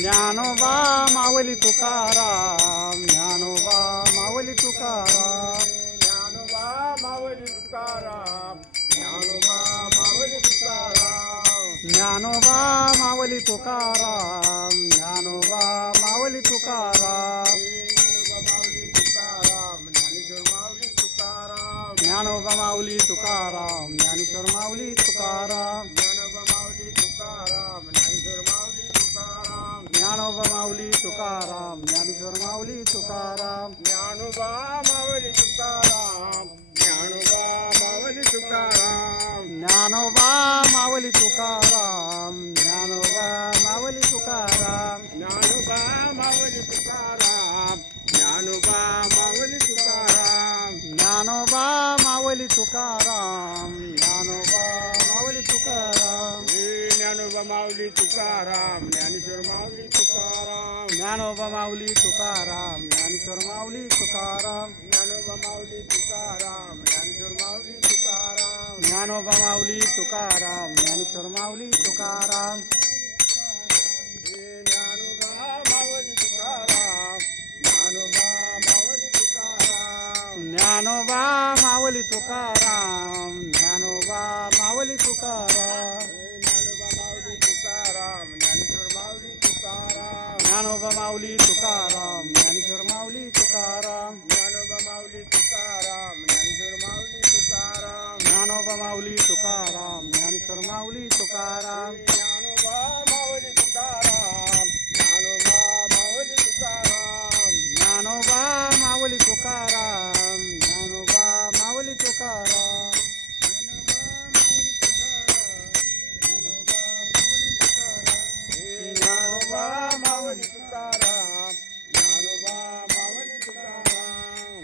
ज्ञानोबा माऊली तुकाराम, ज्ञानोबा माऊली तुकाराम, ज्ञानोबा माऊली तुकाराम, ज्ञानोबा माऊली तुकाराम, ज्ञानोबा माऊली तुकाराम, ज्ञानोबा माऊली तुकाराम, ज्ञानोबा माऊली तुकाराम, ज्ञानेश्वर माऊली तुकाराम, ज्ञानोबा माऊली तुकाराम, ज्ञानोबा माऊली तुकाराम, ज्ञानेश्वर माऊली तुकाराम, ज्ञानोबा माऊली तुकाराम, ज्ञानोबा माऊली तुकाराम, ज्ञानोबा माऊली तुकाराम, ज्ञानोबा माऊली तुकाराम, ज्ञानोबा माऊली तुकाराम, ज्ञानोबा माऊली तुकाराम, ज्ञानोबा माऊली तुकाराम, ज्ञानोबा माऊली तुकाराम, ज्ञानोबा माऊली तुकाराम, ज्ञानेश्वर माऊली तुकाराम, ज्ञानोबा माऊली तुकाराम, ज्ञानेश्वर माऊली तुकाराम, ज्ञानोबा माऊली तुकाराम, ज्ञानेश्वर माऊली तुकाराम, ज्ञानोबा माऊली तुकाराम, ज्ञानेश्वर माऊली तुकाराम, ज्ञानोबा माऊली तुकाराम, ज्ञानोबा माऊली तुकाराम, ज्ञानोबा माऊली तुकाराम, ज्ञानोबा माऊली तुकाराम, ज्ञानोबा माऊली तुकाराम, ज्ञानेश्वर माऊली तुकाराम, ज्ञानोबा माऊली तुकाराम, ज्ञानेश्वर माऊली तुकाराम, ज्ञानोबा माऊली तुकाराम, ज्ञानेश्वर माऊली तुकाराम, ज्ञानोबा माऊली तुकाराम, ज्ञानेश्वर माऊली तुकाराम, ज्ञानोबा माऊली तुकाराम, ज्ञानोबा माऊली तुकाराम, ज्ञानोबा माऊली तुकाराम, ज्ञानोबा माऊली तुकाराम, ज्ञानोबा माऊली तुकाराम, ज्ञानोबा माऊली तुकाराम,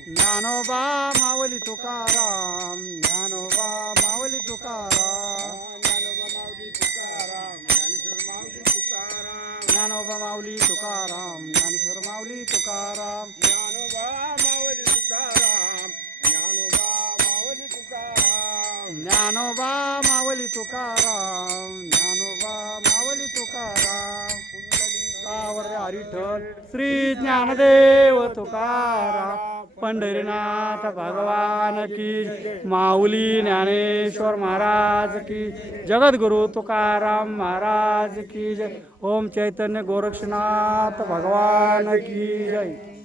ज्ञानोबा माऊली तुकाराम, ज्ञानोबा माऊली तुकाराम, ज्ञानोबा माऊली तुकाराम, ज्ञानेश्वर माऊली तुकाराम, ज्ञानोबा माऊली तुकाराम, ज्ञानेश्वर माऊली तुकाराम, ज्ञानोबा माऊली तुकाराम, ज्ञानोबा माऊली तुकाराम, ज्ञानोबा माऊली तुकाराम, ज्ञानोबा माऊली तुकाराम, पुंडलिकावर हरिठल श्री ज्ञानदेव तुकाराम, पंढरीनाथ भगवान की, माऊली ज्ञानेश्वर महाराज की, जगद्गुरु तुकाराम महाराज की जय. ओम चैतन्य गोरक्षनाथ भगवान की जय.